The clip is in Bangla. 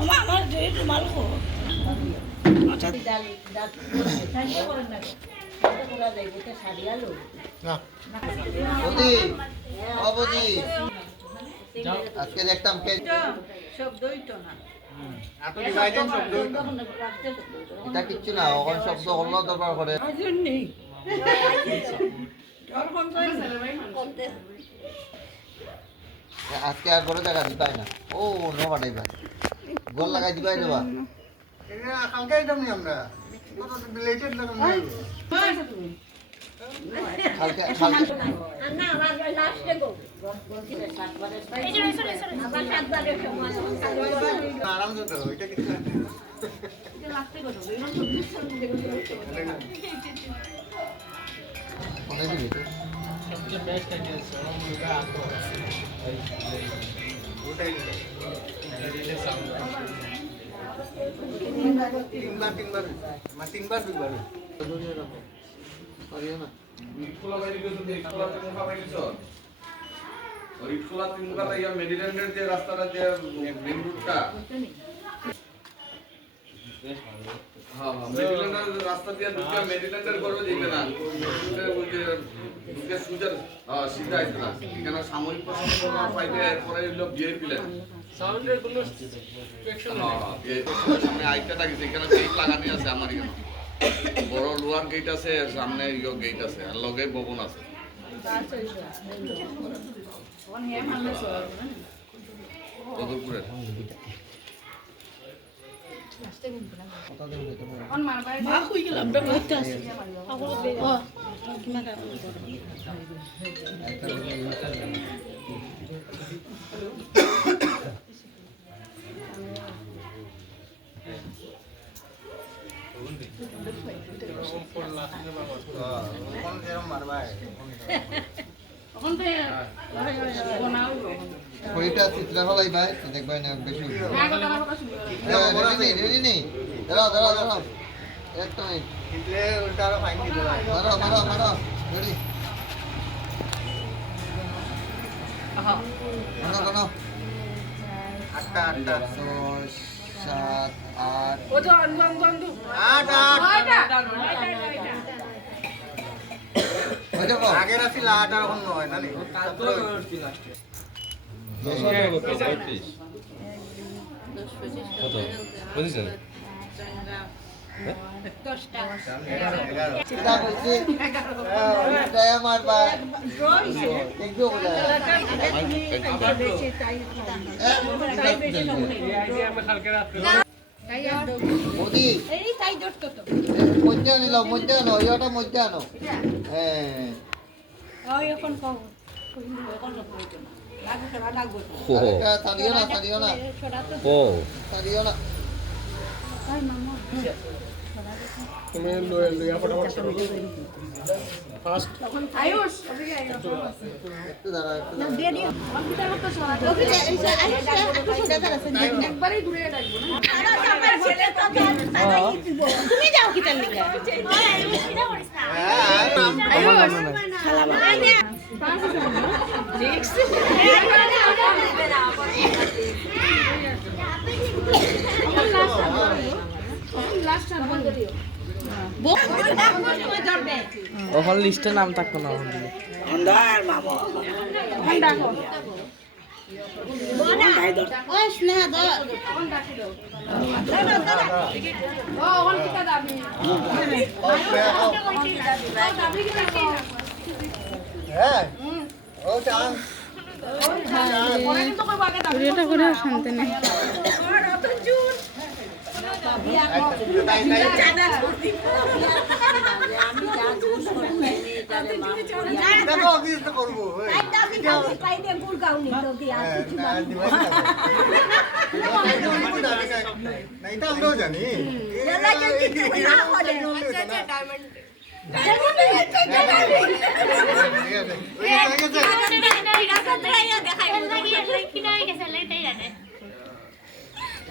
আমার যেহেতু মালক আচ্ছা আজকে দেখতাম এটা কিচ্ছু না ওখানে শব্দ হলো দরকার করে আজকে আর করে দেখা দিবাই না ও নো কাটাই ভাই গোল লাগাই দিবাই দেবা কালকে আইতাম নি আমরা রিলেটেড লাগাম না কালকে না না লাস্টে গো আবার সাতবারে আরাম করতে এটা কি এটা লাস্টে গো অনেক দিতে সবচেয়ে বেস্ট আইডিয়া মুগা আতো ওটাই রিলে সাউন্ড তিনবার দুইবার পারিও না ইটখোলা বাইরে গেছো ইটখোলা থেকে মুখা বাইরে গেছো আর ইটখোলা থেকে মুখা তাইয়া মেডিল্যান্ডের যে রাস্তাটা যে মেইন রুটটা হ্যাঁ মেডিল্যান্ডের রাস্তা দিয়ে ঢুকে মেডিল্যান্ডের গড়ে যাইতে না ওই যে ঢুকে সুজার সিধা আইতে না এখানে সাময়িক প্রশাসন পাইবে এরপরে হলো ভিআইপি লাইন সাউন্ডের কোনো স্ট্রাকচার নেই সামনে আইটা থাকে এখানে গেট লাগানো আছে আমার এখানে বড় লোহার গেট আছে সামনে ইয়ো গেট আছে আর লগে ভবন আছে কদরপুরের মা কই গেল আমরা ঘুরতে আসি ও কইটা চিত্রা হলাই ভাই দেখবাই না বেশি রেডি নেই দাঁড়াও দাঁড়াও দাঁড়াও একটা মিনিট চিত্রে উল্টা আরো ফাইন দিতে ভাই মারো মারো মারো রেডি মারো মারো 8টা 10 7 8 ও জন 8 আগের আছিল 8 আর এখন 9 না নি তারপরে হইছে লাস্টে 10 কত বুঝছেন চিন্তা বলছি এটাই আমার ভাই একটু বলে আবার বেশি তাই আমরা কালকে রাতে মোদি এই তাই দষ্ট তো মধ্যে নিলাম মধ্যে আনো এটা মধ্যে আনো হ্যাঁ ওই এখন কও এখন লাগবে লাগবে তালিও না ও তালিও না আই মামা তুমি লইয়া ফটাফট করো ফাস্ট আয়ুষ ওদিকে আয়ুষ একটু দাঁড়া না দিয়ে দিও কম্পিউটার মত শোনা ওদিকে আইসা একবারই ঘুরে ডাকবো না আমার ছেলে তো তুমি যাও কি তার লিগা আয়ুষ কিনা করিস না আয়ুষ খালা বাবা ঠিক ওখানে লিস্টে নাম থাকতো না শান্তি নেই আমরাও জানি দেখাই